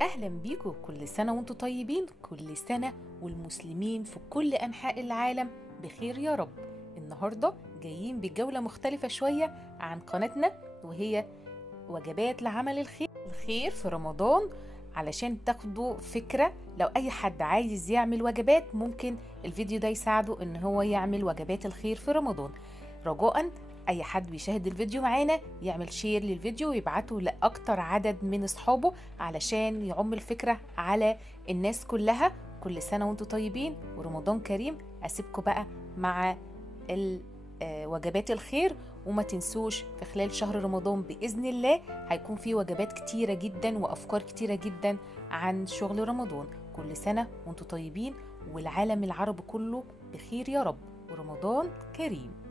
أهلا بيكم، كل سنة وانتم طيبين. كل سنة والمسلمين في كل أنحاء العالم بخير يا رب. النهاردة جايين بجولة مختلفة شوية عن قناتنا، وهي وجبات لعمل الخير في رمضان، علشان تاخدوا فكرة. لو أي حد عايز يعمل وجبات ممكن الفيديو ده يساعده إن هو يعمل وجبات الخير في رمضان. رجاء اي حد بيشاهد الفيديو معانا يعمل شير للفيديو ويبعته لاكتر عدد من اصحابه علشان يعم الفكرة على الناس كلها. كل سنة وانتم طيبين ورمضان كريم. اسيبكم بقى مع وجبات الخير، وما تنسوش في خلال شهر رمضان بإذن الله هيكون في وجبات كتيرة جدا وأفكار كتيرة جدا عن شغل رمضان. كل سنة وانتم طيبين والعالم العربي كله بخير يا رب، ورمضان كريم.